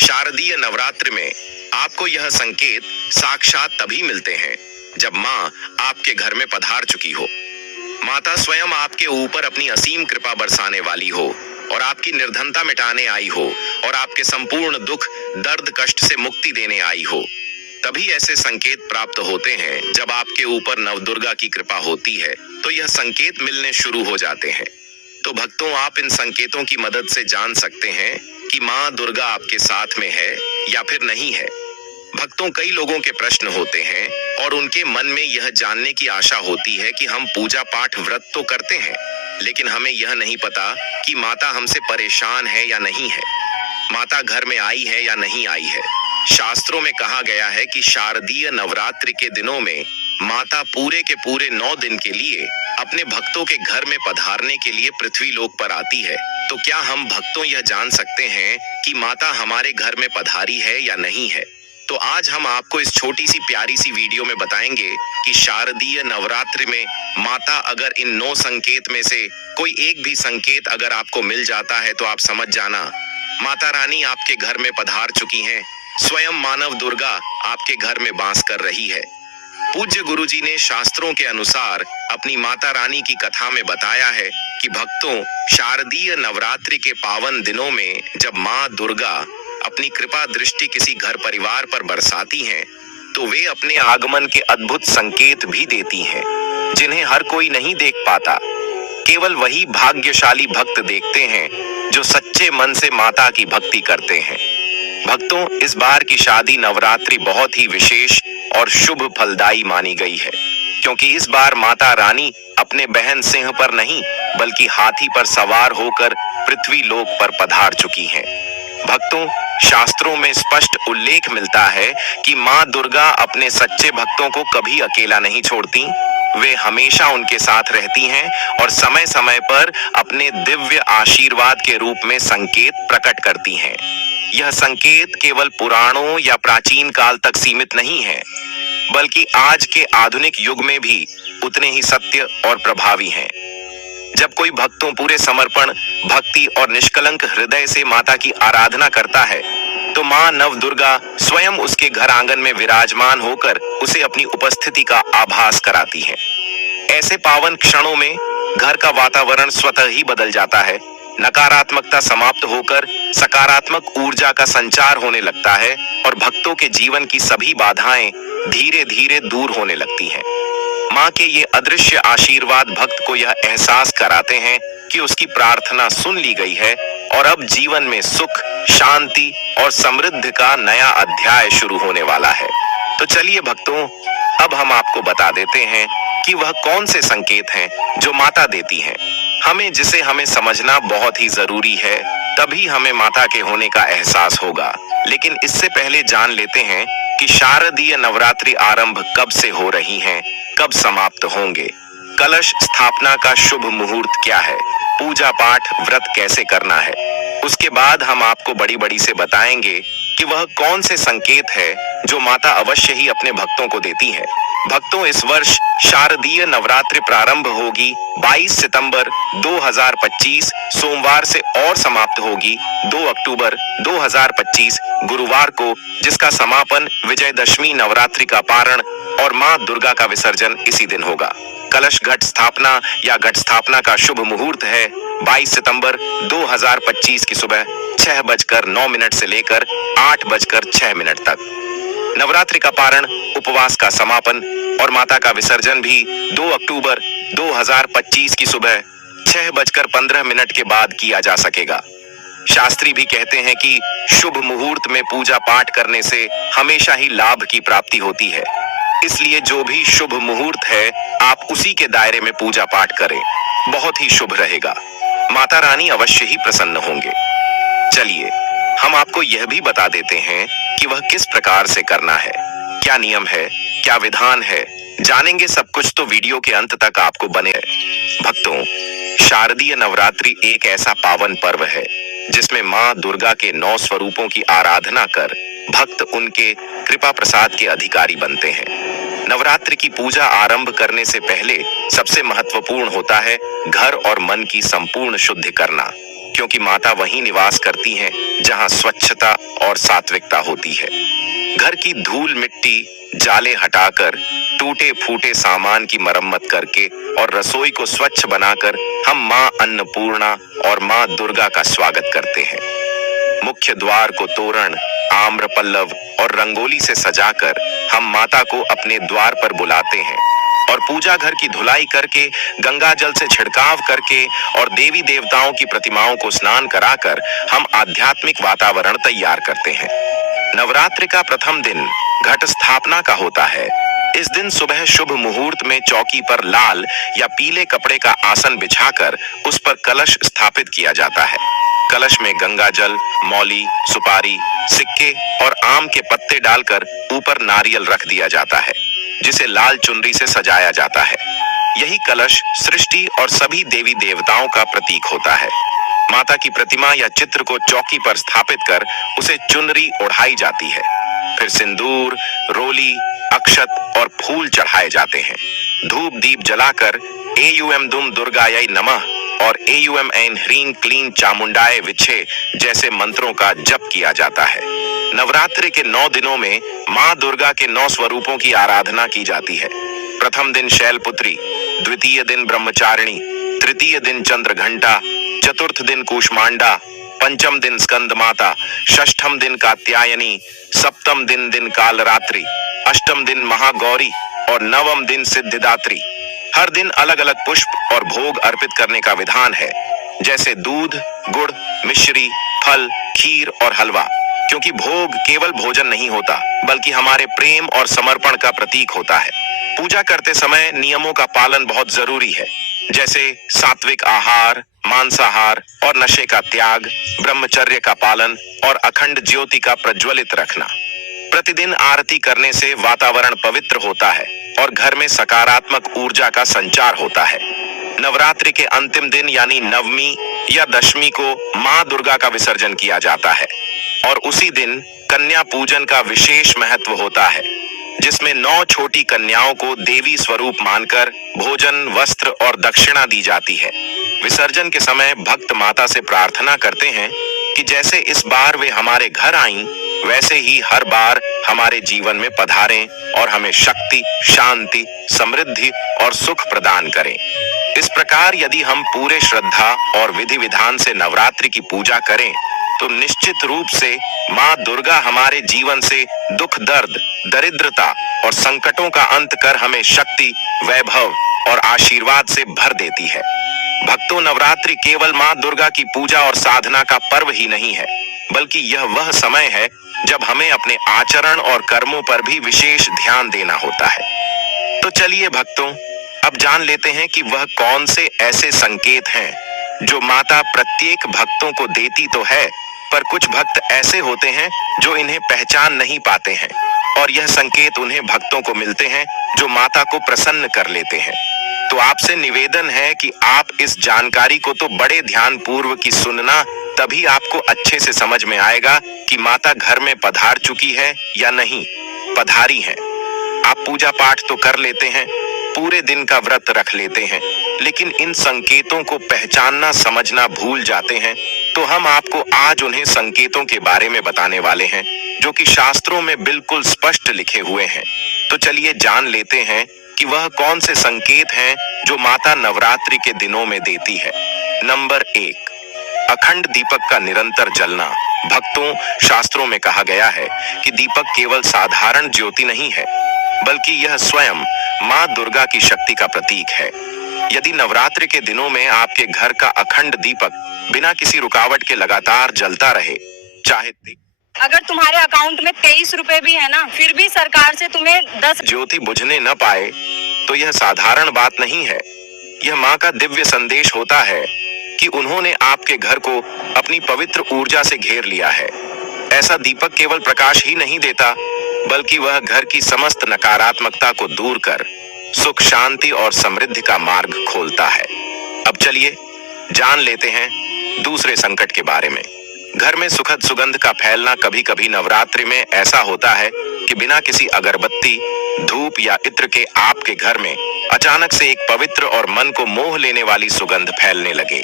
शारदीय नवरात्र में आपको यह संकेत साक्षात तभी मिलते हैं जब माँ आपके घर में पधार चुकी हो। माता स्वयं आपके ऊपर अपनी असीम कृपा बरसाने वाली हो और आपकी निर्धनता मिटाने आई हो और आपके संपूर्ण दुख दर्द कष्ट से मुक्ति देने आई हो। तभी ऐसे संकेत प्राप्त होते हैं जब आपके ऊपर नवदुर्गा की कृपा होती है तो यह संकेत मिलने शुरू हो जाते हैं। तो भक्तों, आप इन संकेतों की मदद से जान सकते हैं कि माँ दुर्गा आपके साथ में है या फिर नहीं है। भक्तों, कई लोगों के प्रश्न होते हैं और उनके मन में यह जानने की आशा होती है कि हम पूजा पाठ व्रत तो करते हैं, लेकिन हमें यह नहीं पता कि माता हमसे परेशान है या नहीं है, माता घर में आई है या नहीं आई है। शास्त्रों में कहा गया है कि शारदीय नवरात्रि के दिनों में माता पूरे के पूरे 9 दिन के लिए अपने भक्तों के घर में पधारने के लिए पृथ्वी लोक पर आती है। तो क्या हम भक्तों यह जान सकते हैं कि माता हमारे घर में पधारी है या नहीं है? तो आज हम आपको इस छोटी सी प्यारी सी वीडियो में बताएंगे कि शारदीय नवरात्रि में माता अगर इन 9 संकेत में से कोई एक भी संकेत अगर आपको मिल जाता है तो आप समझ जाना माता रानी आपके घर में पधार चुकी हैं। स्वयं मानव दुर्गा आपके घर में वास कर रही है। पूज्य गुरुजी ने शास्त्रों के अनुसार अपनी माता रानी की कथा में बताया है कि भक्तों, शारदीय नवरात्रि के पावन दिनों में जब माँ दुर्गा अपनी कृपा दृष्टि किसी घर परिवार पर बरसाती हैं, तो वे अपने आगमन के अद्भुत संकेत भी देती हैं, जिन्हें हर कोई नहीं देख पाता। केवल वही भाग्यशाली भक्त देखते हैं जो सच्चे मन से माता की भक्ति करते हैं। भक्तों, इस बार की शादी नवरात्रि बहुत ही विशेष और शुभ फलदायी मानी गई है, क्योंकि इस बार माता रानी अपने बहन सिंह पर नहीं बल्कि हाथी पर सवार होकर पृथ्वी लोक पर पधार चुकी हैं। भक्तों, शास्त्रों में स्पष्ट उल्लेख मिलता है कि माँ दुर्गा अपने सच्चे भक्तों को कभी अकेला नहीं छोड़ती। वे हमेशा उनके साथ रहती हैं और समय समय पर अपने दिव्य आशीर्वाद के रूप में संकेत प्रकट करती हैं। यह संकेत केवल पुराणों या प्राचीन काल तक सीमित नहीं है, बल्कि आज के आधुनिक युग में भी उतने ही सत्य और प्रभावी हैं। जब कोई भक्तों पूरे समर्पण, भक्ति और निष्कलंक हृदय से माता की आराधना करता है, तो माँ नव दुर्गा स्वयं उसके घर आंगन में विराजमान होकर उसे अपनी उपस्थिति का आभास कराती हैं। ऐसे पावन क्षणों में घर का वातावरण स्वतः ही बदल जाता है। नकारात्मकता समाप्त होकर सकारात्मक ऊर्जा का संचार होने लगता है और भक्तों के जीवन की सभी बाधाएं धीरे धीरे दूर होने लगती हैं। माँ के ये अदृश्य आशीर्वाद भक्त को यह एहसास कराते हैं कि उसकी प्रार्थना सुन ली गई है और अब जीवन में सुख, शांति और समृद्धि का नया अध्याय शुरू होने वाला है। तो चलिए भक्तों, अब हम आपको बता देते हैं कि वह कौन से संकेत हैं जो माता देती हैं। हमें समझना बहुत ही जरूरी है, तभी हमें माता के होने का एहसास होगा। लेकिन इससे पहले जान लेते हैं कि शारदीय नवरात्रि आरंभ कब से हो रही हैं, कब समाप्त होंगे, कलश स्थापना का शुभ मुहूर्त क्या है, पूजा पाठ व्रत कैसे करना है। उसके बाद हम आपको बड़ी से बताएंगे कि वह कौन से संकेत है जो माता अवश्य ही अपने भक्तों को देती है। भक्तों, इस वर्ष शारदीय नवरात्रि प्रारंभ होगी 22 सितंबर 2025 सोमवार से और समाप्त होगी 2 अक्टूबर 2025 गुरुवार को, जिसका समापन विजयदशमी नवरात्रि का पारण और माँ दुर्गा का विसर्जन इसी दिन होगा। कलश घट स्थापना या घट स्थापना का शुभ मुहूर्त है 22 सितंबर 2025 की सुबह 6:09 से लेकर 8:06 तक। नवरात्रि का पारण, उपवास का समापन और माता का विसर्जन भी 2 अक्टूबर 2025 की सुबह 6:15 के बाद किया जा सकेगा। शास्त्री भी कहते हैं कि शुभ मुहूर्त में पूजा पाठ करने से हमेशा ही लाभ की प्राप्ति होती है, इसलिए जो भी शुभ मुहूर्त है आप उसी के दायरे में पूजा पाठ करें, बहुत ही शुभ रहेगा। माता रानी अवश्य ही प्रसन्न होंगे। चलिए हम आपको यह भी बता देते हैं कि वह किस प्रकार से करना है, क्या नियम है, क्या विधान है। जानेंगे सब कुछ, तो वीडियो के अंत तक आपको बने रहे। भक्तों, शारदीय नवरात्रि एक ऐसा पावन पर्व है जिसमें माँ दुर्गा के 9 स्वरूपों की आराधना कर भक्त उनके कृपा प्रसाद के अधिकारी बनते हैं। नवरात्रि की पूजा आरंभ करने से पहले सबसे महत्वपूर्ण होता है घर और मन की संपूर्ण शुद्धि करना, क्योंकि माता वहीं निवास करती हैं जहां स्वच्छता और सात्विकता होती है। घर की धूल मिट्टी जाले हटाकर, टूटे फूटे सामान की मरम्मत करके और रसोई को स्वच्छ बनाकर हम मां अन्नपूर्णा और मां दुर्गा का स्वागत करते हैं। मुख्य द्वार को तोरण, आम्र पल्लव और रंगोली से सजाकर हम माता को अपने द्वार पर बुलाते हैं और पूजा घर की धुलाई करके, गंगा जल से छिड़काव करके और देवी देवताओं की प्रतिमाओं को स्नान कराकर हम आध्यात्मिक वातावरण तैयार करते हैं। नवरात्रि का प्रथम दिन घट स्थापना का होता है। इस दिन सुबह शुभ मुहूर्त में चौकी पर लाल या पीले कपड़े का आसन बिछाकर उस पर कलश स्थापित किया जाता है। कलश में गंगा जल, मौली, सुपारी, सिक्के और आम के पत्ते डालकर ऊपर नारियल रख दिया जाता है, जिसे लाल चुनरी से सजाया जाता है। यही कलश सृष्टि और सभी देवी देवताओं का प्रतीक होता है। माता की प्रतिमा या चित्र को चौकी पर स्थापित कर उसे चुनरी ओढ़ाई जाती है। फिर सिंदूर, रोली, अक्षत और फूल चढ़ाए जाते हैं। धूप दीप जलाकर एयूएम दुम दुर्गायै नमः और एयूएम ऐन ह्रीं क्लीं चामुंडाय विच्छे जैसे मंत्रों का जप किया जाता है। नवरात्रि के 9 दिनों में मां दुर्गा के 9 स्वरूपों की आराधना की जाती है। प्रथम दिन शैलपुत्री, द्वितीय दिन ब्रह्मचारिणी, तृतीय दिन चंद्रघंटा, चतुर्थ दिन कूष्मांडा, पंचम दिन स्कंद माता, षष्ठम दिन कात्यायनी, सप्तम दिन कालरात्रि, अष्टम दिन महागौरी और नवम दिन सिद्धिदात्री। हर दिन अलग अलग पुष्प और भोग अर्पित करने का विधान है, जैसे दूध, गुड़, मिश्री, फल, खीर और हलवा, क्योंकि भोग केवल भोजन नहीं होता बल्कि हमारे प्रेम और समर्पण का प्रतीक होता है। पूजा करते समय नियमों का पालन बहुत जरूरी है, जैसे सात्विक आहार, मांसाहार और नशे का त्याग, ब्रह्मचर्य का पालन और अखंड ज्योति का प्रज्वलित रखना। प्रतिदिन आरती करने से वातावरण पवित्र होता है और घर में सकारात्मक ऊर्जा का संचार होता है। नवरात्रि के अंतिम दिन यानी नवमी या दशमी को मां दुर्गा का विसर्जन किया जाता है और उसी दिन कन्या पूजन का विशेष महत्व होता है, जिसमें 9 छोटी कन्याओं को देवी स्वरूप मानकर भोजन, वस्त्र और दक्षिणा दी जाती है। विसर्जन के समय भक्त माता से प्रार्थना करते हैं कि जैसे इस बार वे हमारे घर आईं, वैसे ही हर बार हमारे जीवन में पधारें और हमें शक्ति, शांति, समृद्धि और सुख प्रदान करें। इस प्रकार यदि हम पूरे श्रद्धा और विधि विधान से नवरात्रि की पूजा करें तो निश्चित रूप से मां दुर्गा हमारे जीवन से दुख, दर्द, दरिद्रता और संकटों का अंत कर हमें शक्ति, वैभव और आशीर्वाद से भर देती है। भक्तों, नवरात्रि केवल मां दुर्गा की पूजा और साधना का पर्व ही नहीं है, बल्कि यह वह समय है जब हमें अपने आचरण और कर्मों पर भी विशेष ध्यान देना होता है। तो चलिए भक्तों, अब जान लेते हैं कि वह कौन से ऐसे संकेत हैं जो माता प्रत्येक भक्तों को देती तो है, पर कुछ भक्त ऐसे होते हैं जो इन्हें पहचान नहीं पाते हैं और यह संकेत उन्हें भक्तों को मिलते हैं जो माता को प्रसन्न कर लेते हैं। तो आपसे निवेदन है कि आप इस जानकारी को तो बड़े ध्यान पूर्वक की सुनना, तभी आपको अच्छे से समझ में आएगा कि माता घर में पधार चुकी है या नहीं पधारी है। आप पूजा पाठ तो कर लेते हैं, पूरे दिन का व्रत रख लेते हैं, लेकिन इन संकेतों को पहचानना समझना भूल जाते हैं। तो हम आपको आज उन्हें संकेतों के बारे में बताने वाले हैं जो कि शास्त्रों में बिल्कुल स्पष्ट लिखे हुए हैं। तो चलिए जान लेते हैं कि वह कौन से संकेत हैं जो माता नवरात्रि के दिनों में देती है। नंबर 1, अखंड दीपक का निरंतर जलना। भक्तों, शास्त्रों में कहा गया है कि दीपक केवल साधारण ज्योति नहीं है, बल्कि यह स्वयं मां दुर्गा की शक्ति का प्रतीक है। यदि नवरात्रि के दिनों में आपके घर का अखंड दीपक बिना किसी रुकावट के लगातार जलता रहे, चाहे अगर तुम्हारे अकाउंट में 23 रुपए भी है ना, फिर भी सरकार से तुम्हें 10 ज्योति बुझने न पाए, तो यह साधारण बात नहीं है। यह मां का दिव्य संदेश होता है कि उन्होंने आपके घर को अपनी पवित्र ऊर्जा से घेर लिया है। ऐसा दीपक केवल प्रकाश ही नहीं देता, बल्कि वह घर की समस्त नकारात्मकता को दूर कर सुख, शांति और समृद्धि का मार्ग खोलता है। अब चलिए जान लेते हैं दूसरे संकट के बारे में। घर में सुखद सुगंध का फैलना। कभी कभी नवरात्रि में ऐसा होता है कि बिना किसी अगरबत्ती, धूप या इत्र के आपके घर में अचानक से एक पवित्र और मन को मोह लेने वाली सुगंध फैलने लगे।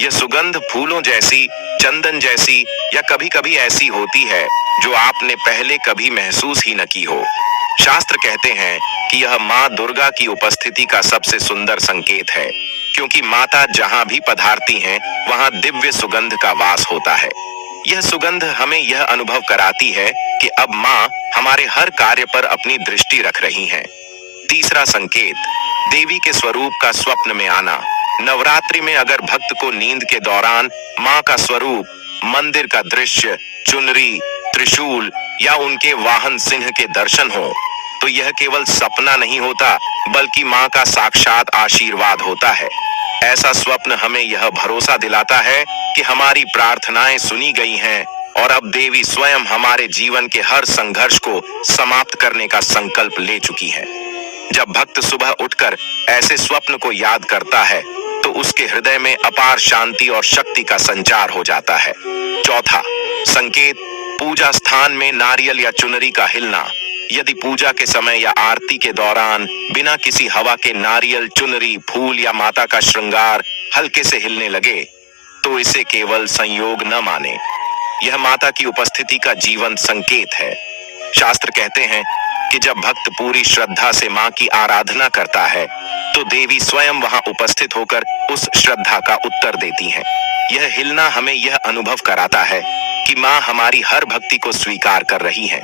यह सुगंध फूलों जैसी, चंदन जैसी या कभी कभी ऐसी होती है जो आपने पहले कभी महसूस ही न की हो। शास्त्र कहते हैं कि यह माँ दुर्गा की उपस्थिति का सबसे सुंदर संकेत है, क्योंकि माता जहां भी पधारती हैं, वहां दिव्य सुगंध का वास होता है। यह सुगंध हमें यह अनुभव कराती है कि अब माँ हमारे हर कार्य पर अपनी दृष्टि रख रही हैं। तीसरा संकेत, देवी के स्वरूप का स्वप्न में आना। नवरात्रि में अगर भक्त को नींद के दौरान माँ का स्वरूप, मंदिर का दृश्य, चुनरी, त्रिशूल या उनके वाहन सिंह के दर्शन हो, तो यह केवल सपना नहीं होता, बल्कि माँ का साक्षात आशीर्वाद होता है। ऐसा स्वप्न हमें यह भरोसा दिलाता है कि हमारी प्रार्थनाएं सुनी गई हैं और अब देवी स्वयं हमारे जीवन के हर संघर्ष को समाप्त करने का संकल्प ले चुकी है। जब भक्त सुबह उठकर ऐसे स्वप्न को याद करता है, तो उसके हृदय में अपार शांति और शक्ति का संचार हो जाता है। चौथा संकेत, पूजा स्थान में नारियल या चुनरी का हिलना। यदि पूजा के समय या आरती के दौरान बिना किसी हवा के नारियल, चुनरी, फूल या माता का श्रृंगार हल्के से हिलने लगे, तो इसे केवल संयोग न माने। यह माता की उपस्थिति का जीवंत संकेत है। शास्त्र कहते हैं कि जब भक्त पूरी श्रद्धा से माँ की आराधना करता है, तो देवी स्वयं वहां उपस्थित होकर उस श्रद्धा का उत्तर देती हैं। यह हिलना हमें यह अनुभव कराता है कि माँ हमारी हर भक्ति को स्वीकार कर रही है।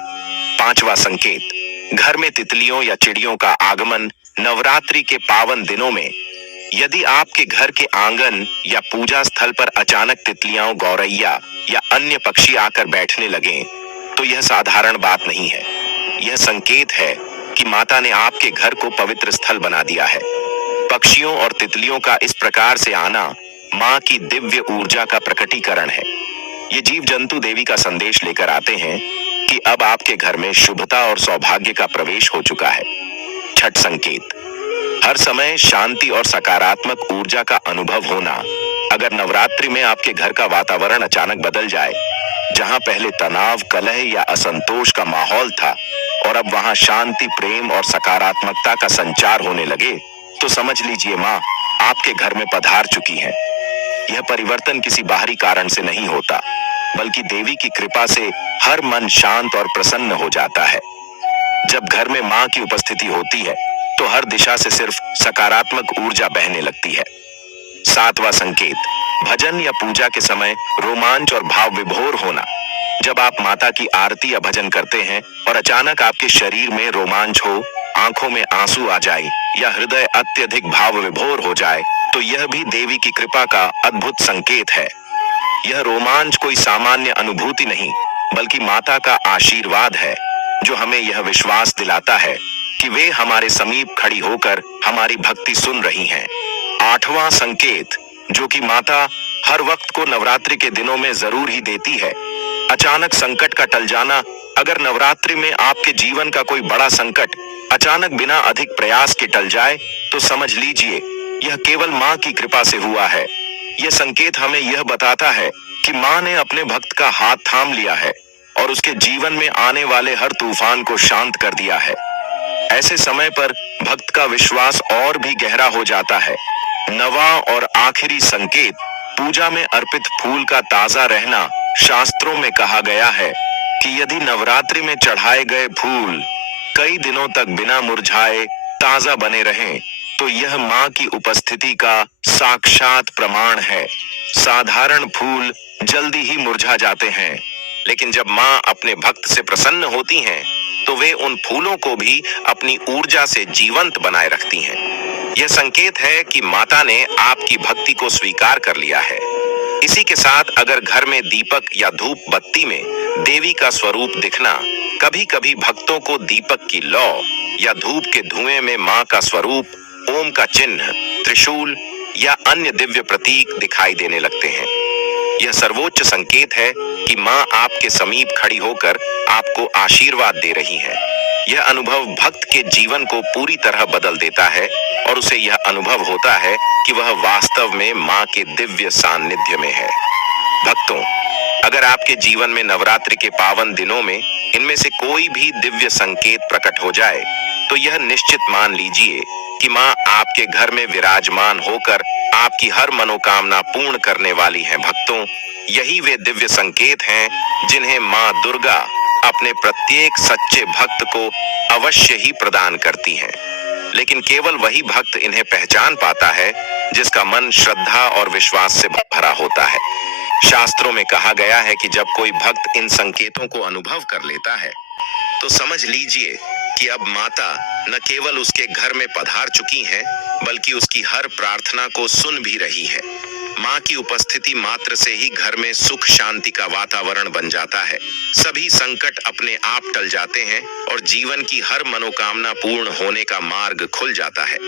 पांचवा संकेत, घर में तितलियों या चिड़ियों का आगमन। नवरात्रि के पावन दिनों में यदि आपके घर के आंगन या पूजा स्थल पर अचानक तितलियां, गौरैया या अन्य पक्षी आकर बैठने लगें, तो यह साधारण बात नहीं है। यह संकेत है कि माता ने आपके घर को पवित्र स्थल बना दिया है। पक्षियों और तितलियों का इस प्रकार से आना माँ की दिव्य ऊर्जा का प्रकटीकरण है। ये जीव जंतु देवी का संदेश लेकर आते हैं कि अब आपके घर में शुभता और सौभाग्य का प्रवेश हो चुका है। छठ संकेत, हर समय शांति और सकारात्मक ऊर्जा का अनुभव होना। अगर नवरात्रि में आपके घर का वातावरण अचानक बदल जाए, जहां पहले तनाव, कलह या असंतोष का माहौल था और अब वहां शांति, प्रेम और सकारात्मकता का संचार होने लगे, तो समझ लीजिए माँ आपके घर में पधार चुकी हैं। यह परिवर्तन किसी बाहरी कारण से नहीं होता, बल्कि देवी की कृपा से हर मन शांत और प्रसन्न हो जाता है। जब घर में माँ की उपस्थिति होती है, तो हर दिशा से सिर्फ सकारात्मक ऊर्जा बहने लगती है। सातवां संकेत, भजन या पूजा के समय रोमांच और भाव विभोर होना। जब आप माता की आरती या भजन करते हैं और अचानक आपके शरीर में रोमांच हो, आंखों में आंसू आ जाए या हृदय अत्यधिक भाव विभोर हो जाए, तो यह भी देवी की कृपा का अद्भुत संकेत है। यह रोमांच कोई सामान्य अनुभूति नहीं, बल्कि माता का आशीर्वाद है, जो हमें यह विश्वास दिलाता है कि वे हमारे समीप खड़ी होकर हमारी भक्ति सुन रही हैं। आठवां संकेत, जो कि माता हर वक्त को नवरात्रि के दिनों में जरूर ही देती है, अचानक संकट का टल जाना। अगर नवरात्रि में आपके जीवन का कोई बड़ा संकट अचानक बिना अधिक प्रयास के टल जाए, तो समझ लीजिए यह केवल माँ की कृपा से हुआ है। यह संकेत हमें यह बताता है कि माँ ने अपने भक्त का हाथ थाम लिया है और उसके जीवन में आने वाले हर तूफान को शांत कर दिया है। ऐसे समय पर भक्त का विश्वास और भी गहरा हो जाता है। नवा और आखिरी संकेत, पूजा में अर्पित फूल का ताजा रहना। शास्त्रों में कहा गया है कि यदि नवरात्रि में चढ़ाए गए फूल कई दिनों तक बिना मुरझाए ताजा बने रहें, तो यह माँ की उपस्थिति का साक्षात प्रमाण है। साधारण फूल जल्दी ही मुरझा जाते हैं, लेकिन जब माँ अपने भक्त से प्रसन्न होती हैं, तो वे उन फूलों को भी अपनी ऊर्जा से जीवंत बनाए रखती हैं। यह संकेत है कि माता ने आपकी भक्ति को स्वीकार कर लिया है। इसी के साथ अगर घर में दीपक या धूप बत्ती में देवी का स्वरूप दिखना, कभी कभी भक्तों को दीपक की लौ या धूप के धुएं में माँ का स्वरूप, ओम का चिन्ह, त्रिशूल या अन्य दिव्य प्रतीक दिखाई देने लगते हैं। यह सर्वोच्च संकेत है कि माँ आपके समीप खड़ी होकर आपको आशीर्वाद दे रही है। यह अनुभव भक्त के जीवन को पूरी तरह बदल देता है और उसे यह अनुभव होता है कि वह वास्तव में माँ के दिव्य सान्निध्य में है। भक्तों, अगर आपके जीवन में नवरात्रि के पावन दिनों में इनमें से कोई भी दिव्य संकेत प्रकट हो जाए, तो यह निश्चित मान लीजिए कि माँ आपके घर में विराजमान होकर आपकी हर मनोकामना पूर्ण करने वाली हैं भक्तों। यही वे दिव्य संकेत हैं जिन्हें मां दुर्गा अपने प्रत्येक सच्चे भक्त को अवश्य ही प्रदान करती हैं। लेकिन केवल वही भक्त इन्हें पहचान पाता है जिसका मन श्रद्धा और विश्वास से भरा होता है। शास्त्रों में कहा गया है कि जब कोई भक्त इन संकेतों को अनुभव कर लेता है तो समझ लीजिए कि अब माता न केवल उसके घर में पधार चुकी हैं, बल्कि उसकी हर प्रार्थना को सुन भी रही है। मां की उपस्थिति मात्र से ही घर में सुख शांति का वातावरण बन जाता है। सभी संकट अपने आप टल जाते हैं और जीवन की हर मनोकामना पूर्ण होने का मार्ग खुल जाता है।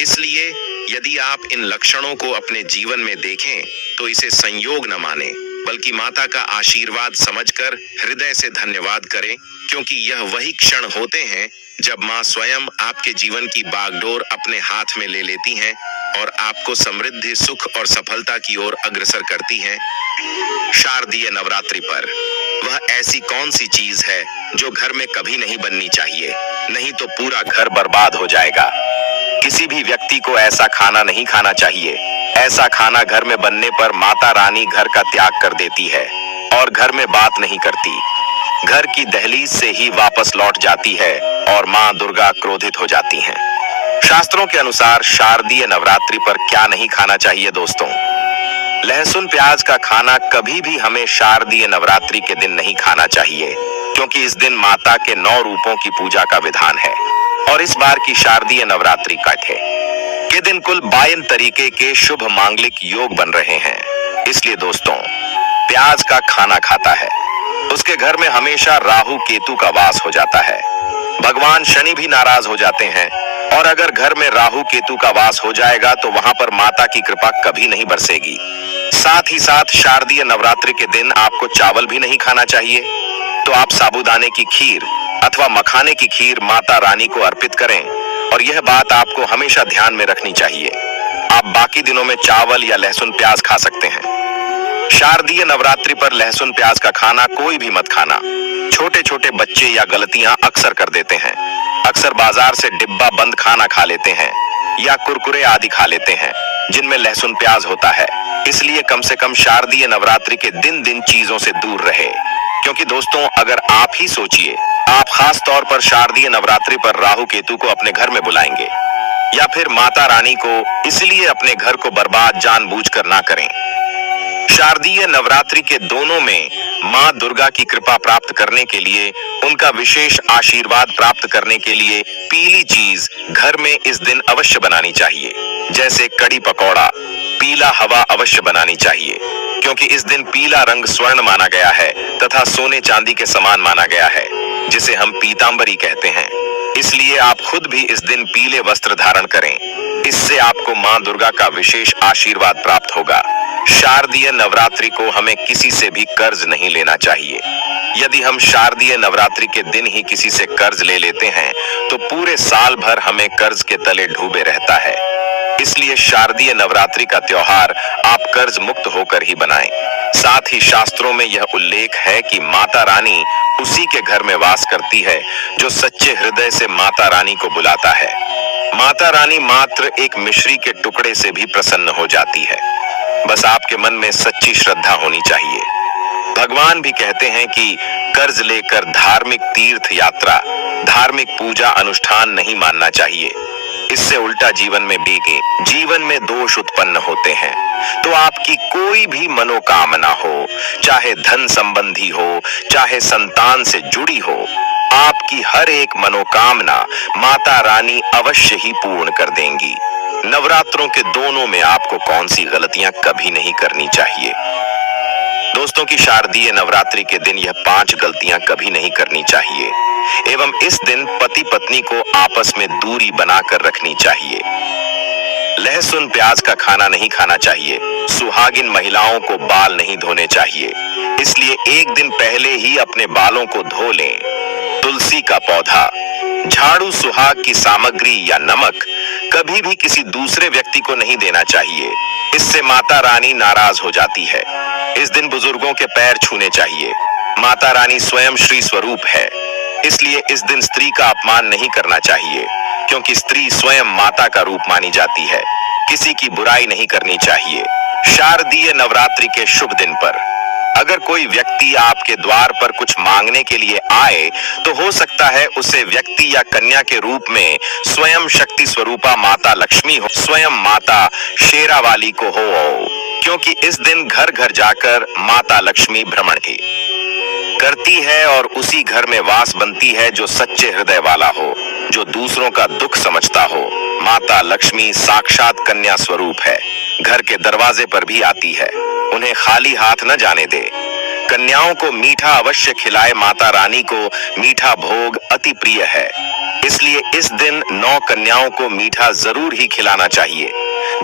इसलिए यदि आप इन लक्षणों को अपने जीवन में देखें तो इसे संयोग न माने, बल्कि माता का आशीर्वाद समझकर हृदय से धन्यवाद करें, क्योंकि यह वही क्षण होते हैं जब मां स्वयं आपके जीवन की बागडोर अपने हाथ में ले लेती हैं और आपको समृद्धि, सुख और सफलता की ओर अग्रसर करती हैं। शारदीय नवरात्रि पर वह ऐसी कौन सी चीज है जो घर में कभी नहीं बननी चाहिए, नहीं तो पूरा घर बर्बाद हो जाएगा। किसी भी व्यक्ति को ऐसा खाना नहीं खाना चाहिए। ऐसा खाना घर में बनने पर माता रानी घर का त्याग कर देती है और घर में बात नहीं करती, घर की दहलीज से ही वापस लौट जाती है और मां दुर्गा क्रोधित हो जाती हैं। शास्त्रों के अनुसार शारदीय नवरात्रि पर क्या नहीं खाना चाहिए दोस्तों? लहसुन प्याज का खाना कभी भी हमें शारदीय नवरात्रि के दिन नहीं खाना चाहिए, क्योंकि इस दिन माता के 9 रूपों की पूजा का विधान है और इस बार की शारदीय नवरात्रि के दिन कुल 52 तरीके के शुभ मांगलिक योग बन रहे हैं। इसलिए दोस्तों, प्याज का खाना खाता है उसके घर में हमेशा राहु केतु का वास हो जाता है। भगवान शनि भी नाराज हो जाते हैं और अगर घर में राहु केतु का वास हो जाएगा तो वहां पर माता की कृपा कभी नहीं बरसेगी। साथ ही साथ शारदीय नवरात्रि के दिन आपको चावल भी नहीं खाना चाहिए। तो आप साबूदाने की खीर अथवा मखाने की खीर माता रानी को अर्पित करें और यह बात आपको हमेशा ध्यान में रखनी चाहिए। आप बाकी दिनों में चावल या लहसुन प्याज खा सकते हैं। शारदीय नवरात्रि पर लहसुन प्याज का खाना कोई भी मत खाना। छोटे छोटे बच्चे या गलतियां अक्सर कर देते हैं। अक्सर बाजार से डिब्बा बंद खाना खा लेते हैं या कुरकुरे आदि खा लेते हैं जिनमें लहसुन प्याज होता है। इसलिए कम से कम शारदीय नवरात्रि के दिन चीजों से दूर रहे। क्योंकि दोस्तों, अगर आप ही सोचिए, आप खास तौर पर शारदीय नवरात्रि पर राहु केतु को अपने घर में बुलाएंगे या फिर माता रानी को, इसलिए अपने घर को बर्बाद जानबूझकर ना करें। शारदीय नवरात्रि के दोनों में मां दुर्गा की कृपा प्राप्त करने के लिए, उनका विशेष आशीर्वाद प्राप्त करने के लिए पीली चीज घर में इस दिन अवश्य बनानी चाहिए। जैसे कड़ी पकौड़ा, पीला हवा अवश्य बनानी चाहिए, क्योंकि इस दिन पीला रंग स्वर्ण माना गया है तथा सोने चांदी के समान माना गया है, जिसे हम पीतांबरी कहते हैं। इसलिए आप खुद भी इस दिन पीले वस्त्र धारण करें। इससे आपको मां दुर्गा का विशेष आशीर्वाद प्राप्त होगा। शारदीय नवरात्रि को हमें किसी से भी कर्ज नहीं लेना चाहिए। यदि हम शारदीय नवरात्रि के दिन ही किसी से कर्ज ले लेते हैं तो पूरे साल भर हमें कर्ज के तले डूबे रहता है। इसलिए शारदीय नवरात्रि का त्योहार आप कर्ज मुक्त होकर ही बनाएं। साथ ही शास्त्रों में यह उल्लेख है कि माता रानी उसी के घर में वास करती है जो सच्चे हृदय से माता रानी को बुलाता है। माता रानी मात्र एक मिश्री के टुकड़े से भी प्रसन्न हो जाती है। बस आपके मन में सच्ची श्रद्धा होनी चाहिए। भगवान भी कहते हैं कि कर्ज लेकर धार्मिक तीर्थ यात्रा, धार्मिक पूजा अनुष्ठान नहीं मानना चाहिए। इससे उल्टा जीवन में दोष उत्पन्न होते हैं। तो आपकी कोई भी मनोकामना हो, चाहे धन संबंधी हो, चाहे संतान से जुड़ी हो, आपकी हर एक मनोकामना माता रानी अवश्य ही पूर्ण कर देंगी। नवरात्रों के दोनों में आपको कौन सी गलतियां कभी नहीं करनी चाहिए? दोस्तों की शारदीय नवरात्रि के दिन यह 5 गलतियां कभी नहीं करनी चाहिए एवं इस दिन पति पत्नी को आपस में दूरी बनाकर रखनी चाहिए। लहसुन प्याज का खाना नहीं खाना चाहिए। सुहागिन महिलाओं को बाल नहीं धोने चाहिए, इसलिए एक दिन पहले ही अपने बालों को धो लें। तुलसी का पौधा, झाड़ू, सुहाग की सामग्री या नमक कभी भी किसी दूसरे व्यक्ति को नहीं देना चाहिए। इससे माता रानी नाराज हो जाती है। इस दिन बुजुर्गों के पैर छूने चाहिए। माता रानी स्वयं श्री स्वरूप है, इसलिए इस दिन स्त्री का अपमान नहीं करना चाहिए, क्योंकि स्त्री स्वयं माता का रूप मानी जाती है। किसी की बुराई नहीं करनी चाहिए। शारदीय नवरात्रि के शुभ दिन पर अगर कोई व्यक्ति आपके द्वार पर कुछ मांगने के लिए आए तो हो सकता है उसे व्यक्ति या कन्या के रूप में स्वयं शक्ति स्वरूपा माता लक्ष्मी हो, स्वयं माता शेरावाली को हो, क्योंकि इस दिन घर घर जाकर माता लक्ष्मी भ्रमण की करती है और उसी घर में वास बनती है जो सच्चे हृदय वाला हो, जो दूसरों का दुख समझता हो। माता लक्ष्मी साक्षात कन्या स्वरूप है, घर के दरवाजे पर भी आती है। उन्हें खाली हाथ न जाने दे। कन्याओं को मीठा अवश्य खिलाए। माता रानी को मीठा भोग अति प्रिय है, इसलिए इस दिन 9 कन्याओं को मीठा जरूर ही खिलाना चाहिए,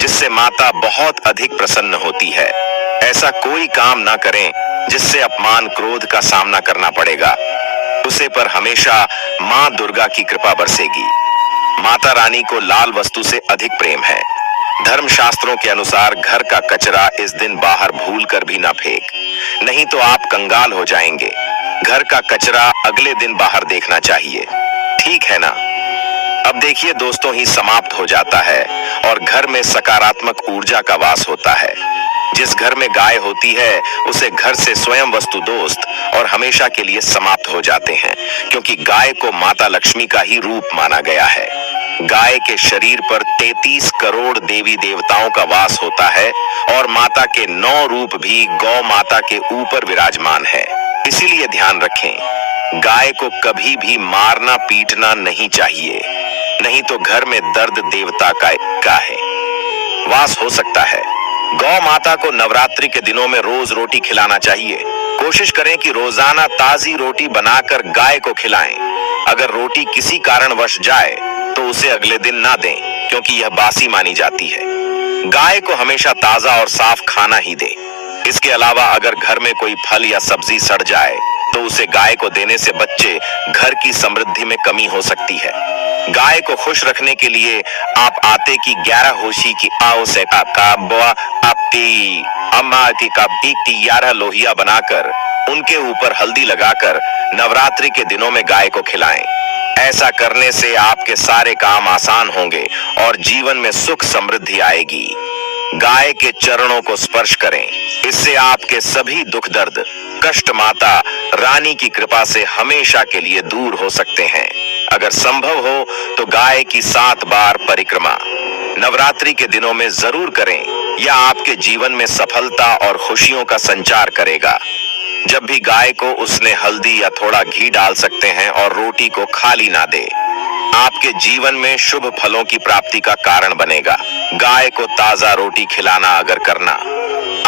जिससे माता बहुत अधिक प्रसन्न होती है। ऐसा कोई काम ना करें जिससे अपमान क्रोध का सामना करना पड़ेगा। उसे पर हमेशा मां दुर्गा की कृपा बरसेगी। माता रानी को लाल वस्तु से अधिक प्रेम है। धर्मशास्त्रों के अनुसार घर का कचरा इस दिन बाहर भूल कर भी ना फेंक, नहीं तो आप कंगाल हो जाएंगे। घर का कचरा अगले दिन बाहर देखना चाहिए, ठीक है ना। अब देखिए दोस्तों, ही समाप्त हो जाता है और घर में सकारात्मक ऊर्जा का वास होता है। जिस घर में गाय होती है उसे घर से स्वयं वस्तु दोस्त और हमेशा के लिए समाप्त हो जाते हैं, क्योंकि गाय को माता लक्ष्मी का ही रूप माना गया है। गाय के शरीर पर 33 करोड़ देवी देवताओं का वास होता है और माता के 9 रूप भी गौ माता के ऊपर विराजमान है। इसीलिए ध्यान रखें, गाय को कभी भी मारना पीटना नहीं चाहिए, नहीं तो घर में दर्द देवता का है वास हो सकता है। गौ माता को नवरात्रि के दिनों में रोज रोटी खिलाना चाहिए। कोशिश करें कि रोजाना ताजी रोटी बनाकर गाय को खिलाएं। अगर रोटी किसी कारणवश जाए तो उसे अगले दिन ना दें, क्योंकि यह बासी मानी जाती है। गाय को हमेशा ताजा और साफ खाना ही दे। इसके अलावा अगर घर में कोई फल या सब्जी सड़ जाए तो उसे गाय को देने से बच्चे घर की समृद्धि में कमी हो सकती है। गाय को खुश रखने के लिए आप आटे की 11 होशी की आओ से की 11 लोहिया बनाकर उनके ऊपर हल्दी लगाकर नवरात्रि के दिनों में गाय को खिलाएं। ऐसा करने से आपके सारे काम आसान होंगे और जीवन में सुख समृद्धि आएगी। गाय के चरणों को स्पर्श करें, इससे आपके सभी दुख दर्द कष्ट माता रानी की कृपा से हमेशा के लिए दूर हो सकते हैं। अगर संभव हो तो गाय की 7 बार परिक्रमा नवरात्रि के दिनों में जरूर करें। यह आपके जीवन में सफलता और खुशियों का संचार करेगा। जब भी गाय को उसने हल्दी या थोड़ा घी डाल सकते हैं और रोटी को खाली ना दे। आपके जीवन में शुभ फलों की प्राप्ति का कारण बनेगा। गाय को ताजा रोटी खिलाना अगर करना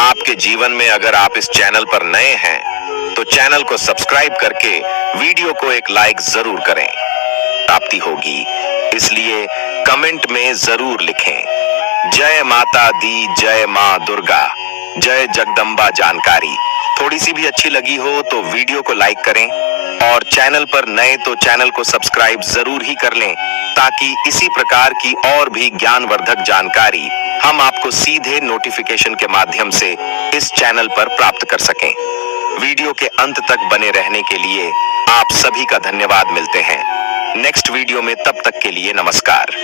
आपके जीवन में, अगर आप इस चैनल पर नए हैं तो चैनल को सब्सक्राइब करके वीडियो को एक लाइक जरूर करें, प्राप्ति होगी। इसलिए कमेंट में जरूर लिखें, जय माता दी, जय मां दुर्गा, जय जगदम्बा जानकारी। थोड़ी सी भी अच्छी लगी हो तो वीडियो को लाइक करें और चैनल पर नए तो चैनल को सब्सक्राइब जरूर ही कर लें, ताकि इसी प्रकार की और भी ज्ञानवर्धक जानकारी हम आपको सीधे नोटिफिकेशन के माध्यम से इस चैनल पर प्राप्त कर सकें। वीडियो के अंत तक बने रहने के लिए आप सभी का धन्यवाद। मिलते हैं नेक्स्ट वीडियो में, तब तक के लिए नमस्कार।